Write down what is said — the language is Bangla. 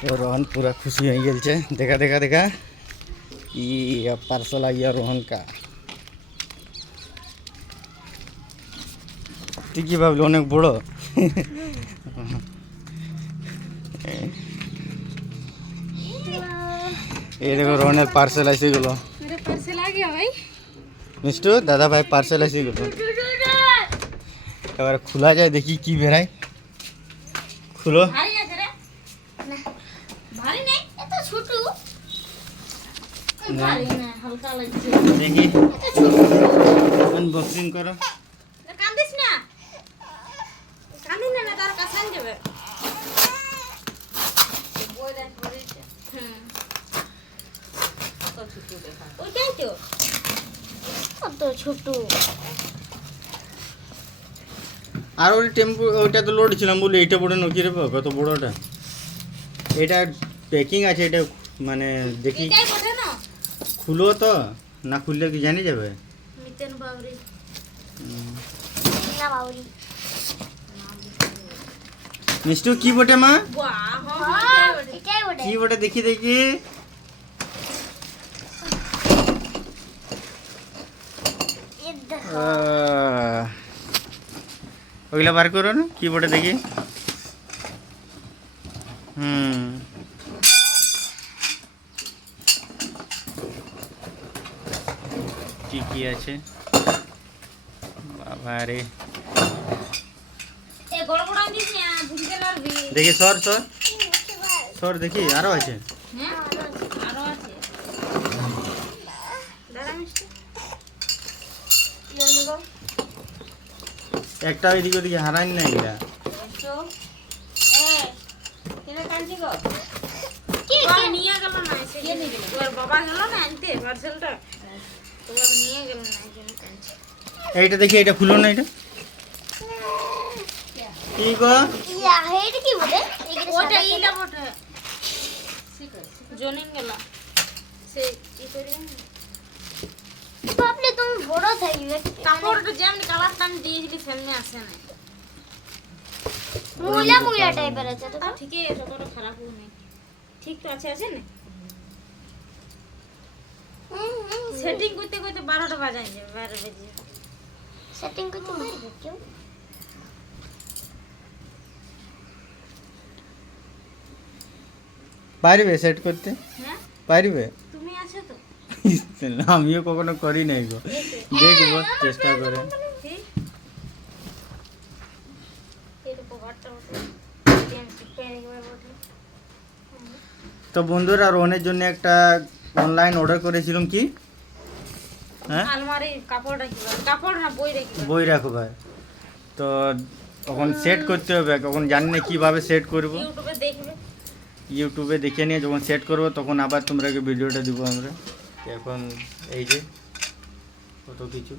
तो रोहन पूरा खुशी হয়ে গেছে দেখা দেখা দেখা ই পার্সেল আইয়া রোহন কা তুই কি ভাবলি অনেক বড় এই দেখো রোহনের পার্সেল এসে গেল मेरा पार्सल आ गया भाई মিষ্টু দাদা ভাই পার্সেল এসে গেল এবার খোলা যায় দেখি কি বেরায় খুলো এত ছোট। ভারী না হালকা লাগছে। দেখি। এত ছোট। আনবক্সিং করো। কান্দিস না? কান্দিস না না তার কাছে আন যাবে হুম। ওইটাই তো। কত ছোট। আর ওই টেম্পু ওইটা তো লোড ছিলাম বলি এইটা বড় নকি রে বাবা, কত বড়টা এটা প্যাকিং আছে এটা মানে দেখি। খুলো তো না খুললে কি জানি যাবে? মিতেন হুম। না মিষ্টু কি বটে মা? বাহ হ্যাঁ এটাই বটে। কি বটে দেখি দেখি। ওগুলা বার করো না কি বটে দেখি। হুম। কি কি আছে? বাবা রে এ বড় বড় আনিস না? ভুলতে পারবি। দেখি সর সর। সর দেখি আরও আছে? হ্যাঁ আরও আছে দাঁড়া মিষ্টি। একটা এদিকে ওদিকে হারাই না এগুলা তো এ কেন কাঁদছি গো? কি কি? নিয়ে গেল না এসে কে নিয়ে গেল। তোর বাবা গেল না আনতে পার্সেলটা এইটা দেখি এটা খুলো না এটা। কি গো? ওটা ইটা বটে জনিন গেল সেই ই করে বাপরে তুমি বড় থাকবে কাপড়টা যেমনি কালারটা আমি দিয়েছিলি সেমনি আসে না মুলা মুলা টাইপের আছে তো তা ঠিকই আছে ততটা খারাপ নেই। ঠিক তো আছে আছে না? সেটিং করতে করতে বারোটা বাজাই যাবে বারো বেজে সেটিং করতে পারবে কেউ? পারবে সেট করতে? হ্যাঁ? পারবে? তুমি আছো তো? আমিও কখনো করি নাই গো। দেখব চেষ্টা করে। তো বন্ধুরা রোহনের জন্য একটা অনলাইন অর্ডার করেছিলাম কি? হ্যাঁ? আলমারি কাপড় রাখি কাপড় না বই রাখি বই ভাই। তো তখন সেট করতে হবে তখন জানি না কীভাবে সেট করব। ইউটিউবে দেখবে। ইউটিউবে দেখে নিয়ে যখন সেট করব তখন আবার তোমরা ভিডিওটা দেবো আমরা। এখন এই যে কত কিছু।